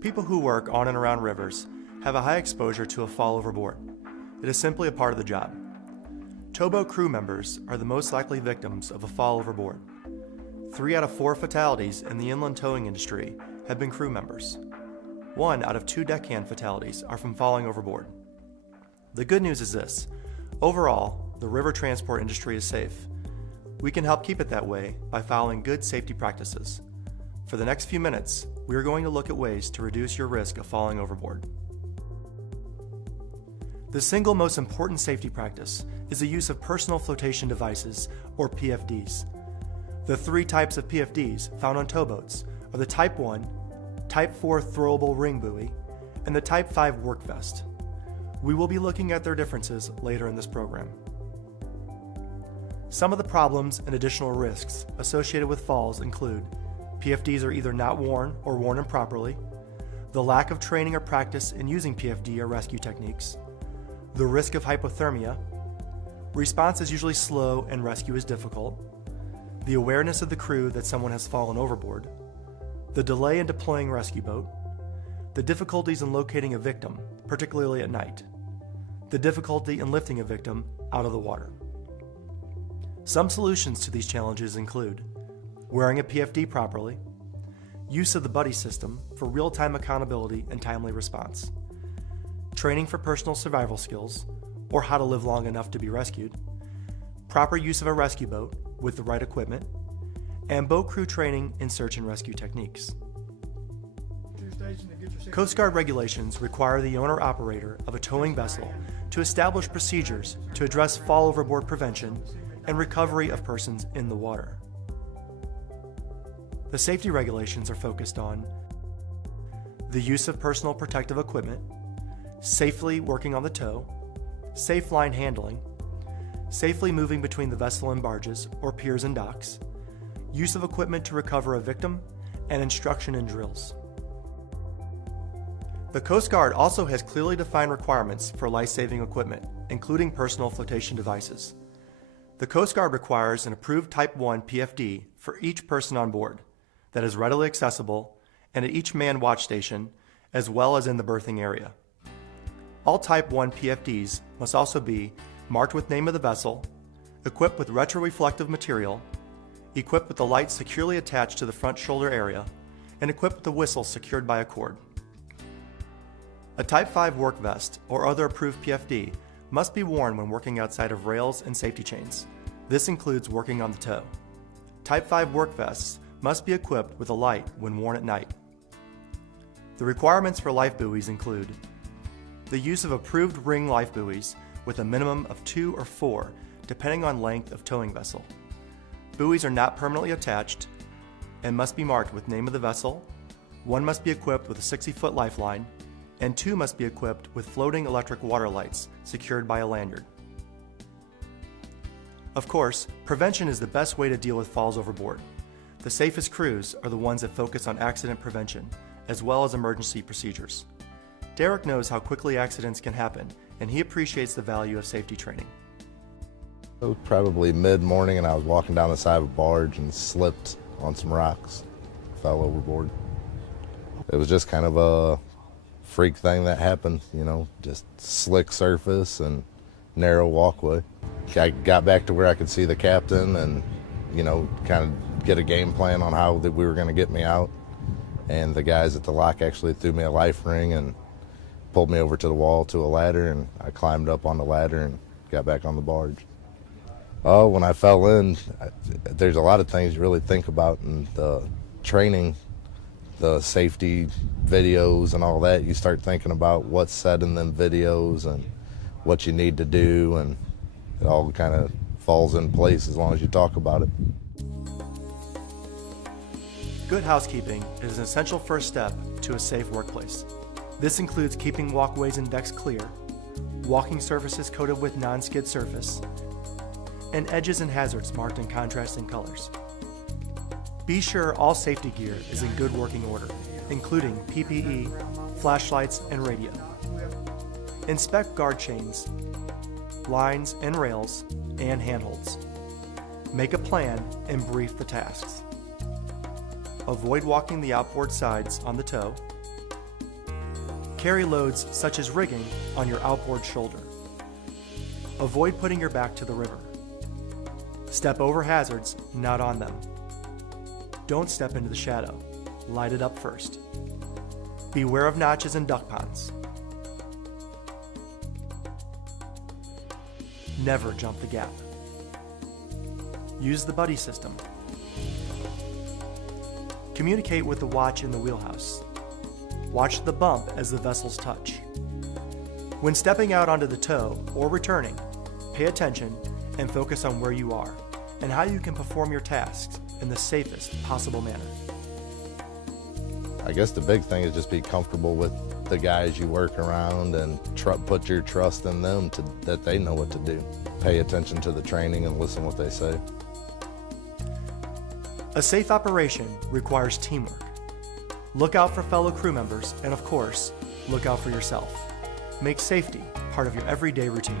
People who work on and around rivers have a high exposure to a fall overboard. It is simply a part of the job. Towboat crew members are the most likely victims of a fall overboard. 3 out of 4 fatalities in the inland towing industry have been crew members. 1 out of 2 deckhand fatalities are from falling overboard. The good news is this: overall, the river transport industry is safe. We can help keep it that way by following good safety practices. For the next few minutes, we are going to look at ways to reduce your risk of falling overboard. The single most important safety practice is the use of personal flotation devices, or PFDs. The 3 types of PFDs found on towboats are the Type 1, Type 4 throwable ring buoy, and the Type 5 work vest. We will be looking at their differences later in this program. Some of the problems and additional risks associated with falls include PFDs are either not worn or worn improperly, the lack of training or practice in using PFD or rescue techniques, the risk of hypothermia, response is usually slow and rescue is difficult, the awareness of the crew that someone has fallen overboard, the delay in deploying rescue boat, the difficulties in locating a victim, particularly at night, the difficulty in lifting a victim out of the water. Some solutions to these challenges include wearing a PFD properly, use of the buddy system for real-time accountability and timely response, training for personal survival skills or how to live long enough to be rescued, proper use of a rescue boat with the right equipment, and boat crew training in search and rescue techniques. Coast Guard regulations require the owner-operator of a towing vessel to establish procedures to address fall overboard prevention and recovery of persons in the water. The safety regulations are focused on the use of personal protective equipment, safely working on the tow, safe line handling, safely moving between the vessel and barges or piers and docks, use of equipment to recover a victim, and instruction in drills. The Coast Guard also has clearly defined requirements for life-saving equipment, including personal flotation devices. The Coast Guard requires an approved Type 1 PFD for each person on board that is readily accessible and at each manned watch station, as well as in the berthing area. All Type 1 PFDs must also be marked with name of the vessel, equipped with retroreflective material, equipped with the light securely attached to the front shoulder area, and equipped with a whistle secured by a cord. A Type 5 work vest or other approved PFD must be worn when working outside of rails and safety chains. This includes working on the tow. Type 5 work vests must be equipped with a light when worn at night. The requirements for life buoys include the use of approved ring life buoys with a minimum of 2 or 4, depending on length of towing vessel. Buoys are not permanently attached and must be marked with name of the vessel. 1 must be equipped with a 60-foot lifeline, and 2 must be equipped with floating electric water lights secured by a lanyard. Of course, prevention is the best way to deal with falls overboard. The safest crews are the ones that focus on accident prevention, as well as emergency procedures. Derek knows how quickly accidents can happen, and he appreciates the value of safety training. It was probably mid-morning and I was walking down the side of a barge and slipped on some rocks, fell overboard. It was just kind of a freak thing that happened, you know, just slick surface and narrow walkway. I got back to where I could see the captain and, you know, kind of get a game plan on how we were going to get me out. And the guys at the lock actually threw me a life ring and pulled me over to the wall to a ladder, and I climbed up on the ladder and got back on the barge. Oh, when I fell in, there's a lot of things you really think about in the training, the safety videos and all that. You start thinking about what's said in them videos and what you need to do, and it all kind of falls in place as long as you talk about it. Good housekeeping is an essential first step to a safe workplace. This includes keeping walkways and decks clear, walking surfaces coated with non-skid surface, and edges and hazards marked in contrasting colors. Be sure all safety gear is in good working order, including PPE, flashlights, and radio. Inspect guard chains, lines and rails, and handholds. Make a plan and brief the tasks. Avoid walking the outboard sides on the tow. Carry loads such as rigging on your outboard shoulder. Avoid putting your back to the river. Step over hazards, not on them. Don't step into the shadow. Light it up first. Beware of notches and duck ponds. Never jump the gap. Use the buddy system. Communicate with the watch in the wheelhouse. Watch the bump as the vessels touch. When stepping out onto the tow or returning, pay attention and focus on where you are and how you can perform your tasks in the safest possible manner. I guess the big thing is just be comfortable with the guys you work around and put your trust in them that they know what to do. Pay attention to the training and listen what they say. A safe operation requires teamwork. Look out for fellow crew members and, of course, look out for yourself. Make safety part of your everyday routine.